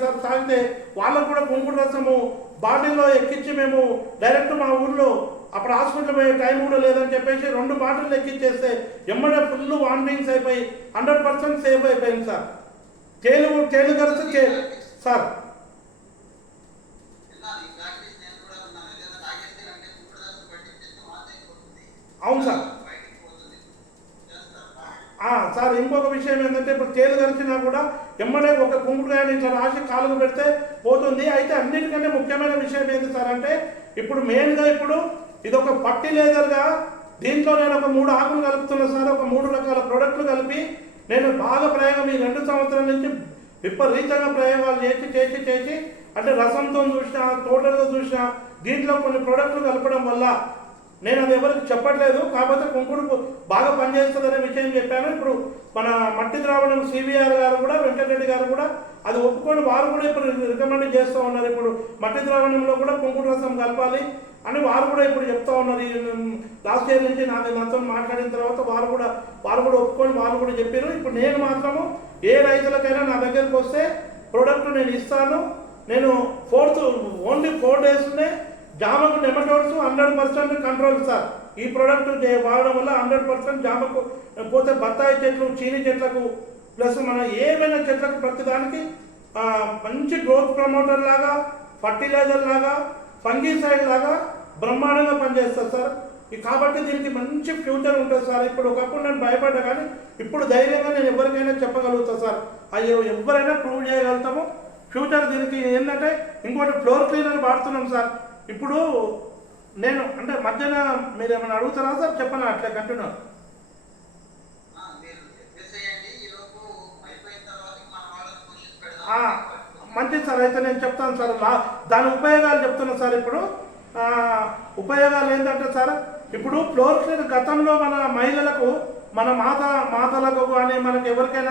Sir సాగితే వాళ్ళకు కూడా కుంకుడు రసము. బాటిల్లో ఎక్కించి మేము డైరెక్ట్ మా ఊర్లో అప్పుడు హాస్పిటల్ పోయే టైం కూడా లేదని చెప్పేసి రెండు బాటిల్ ఎక్కించేస్తే ఎమ్మడే ఫుల్ వామిటింగ్స్ అయిపోయి హండ్రెడ్ పర్సెంట్ సేఫ్ అయిపోయింది సార్. తేలు తేలు కలిసి సార్. అవును సార్. సార్ ఇంకొక విషయం ఏంటంటే ఇప్పుడు తేలు కలిసినా కూడా ఎమ్మడే ఒక కుంకుడుకాయని ఇట్లా రాసి కాలుకు పెడితే పోతుంది. అయితే అన్నిటికంటే ముఖ్యమైన విషయం ఏంటి సార్ అంటే ఇప్పుడు మెయిన్గా ఇప్పుడు ఇది ఒక పట్టి లేదర్గా దీంట్లో నేను ఒక మూడు ఆకులు కలుపుతున్నా సార్ ఒక మూడు రకాల ప్రోడక్ట్లు కలిపి నేను బాగా ప్రయోగం ఈ రెండు సంవత్సరాల నుంచి విపరీతంగా ప్రయోగాలు చేసి చేసి చేసి అంటే రసంతో చూసినా టోటల్గా చూసినా దీంట్లో కొన్ని ప్రోడక్ట్లు కలపడం వల్ల నేను అది ఎవరికి చెప్పట్లేదు కాకపోతే కుంకుడు బాగా పనిచేస్తుందనే విషయం చెప్పాను. ఇప్పుడు మన మట్టి ద్రావణం సివిఆర్ గారు కూడా వెంకటరెడ్డి గారు కూడా అది ఒప్పుకొని వారు కూడా ఇప్పుడు రికమెండ్ చేస్తూ ఉన్నారు. ఇప్పుడు మట్టి ద్రావణంలో కూడా కుంకుడు రసం కలపాలి అని వారు కూడా ఇప్పుడు చెప్తా ఉన్నారు. లాస్ట్ ఇయర్ నుంచి నాది నాతో మాట్లాడిన తర్వాత వారు కూడా వారు కూడా ఒప్పుకొని వారు కూడా చెప్పారు. ఇప్పుడు నేను మాత్రము ఏ రైతులకైనా నా దగ్గరికి వస్తే ప్రోడక్ట్ నేను ఇస్తాను. నేను ఫోర్త్ ఓన్లీ ఫోర్ డేస్నే జామకు nematodes hundred percent control sir. ఈ ప్రోడక్ట్ వాడడం వల్ల హండ్రెడ్ పర్సెంట్ జామకు పోతే బత్తాయి చెట్లు చీని చెట్లకు ప్లస్ మన ఏమైనా చెట్లకు ప్రతిదానికి మంచి గ్రోత్ ప్రమోటర్ లాగా ఫర్టిలైజర్ లాగా ఫంగిసైడ్ లాగా బ్రహ్మాండంగా పనిచేస్తారు సార్. ఈ కాబట్టి దీనికి మంచి ఫ్యూచర్ ఉంటుంది సార్. ఇప్పుడు ఒకప్పుడు నేను భయపడ్డా కానీ ఇప్పుడు ధైర్యంగా నేను ఎవరికైనా చెప్పగలుగుతా సార్. అయ్యో ఎవరైనా ప్రూవ్ చేయగలుగుతాము ఫ్యూచర్ దీనికి ఏంటంటే ఇంకోటి ఫ్లోర్ క్లీనర్ వాడుతున్నాం సార్. ఇప్పుడు నేను అంటే మధ్యన మీరు ఏమైనా అడుగుతారా సార్? చెప్పనా? అట్లా కంటిన్యూ. మంచిది సార్. అయితే నేను చెప్తాను సార్. దాని ఉపయోగాలు చెప్తున్నా సార్ ఇప్పుడు. ఉపయోగాలు ఏంటంటే సార్ ఇప్పుడు ఫ్లోర్ క్లీన్ గతంలో మన మహిళలకు మన మాత మాతలకు కానీ మనకి ఎవరికైనా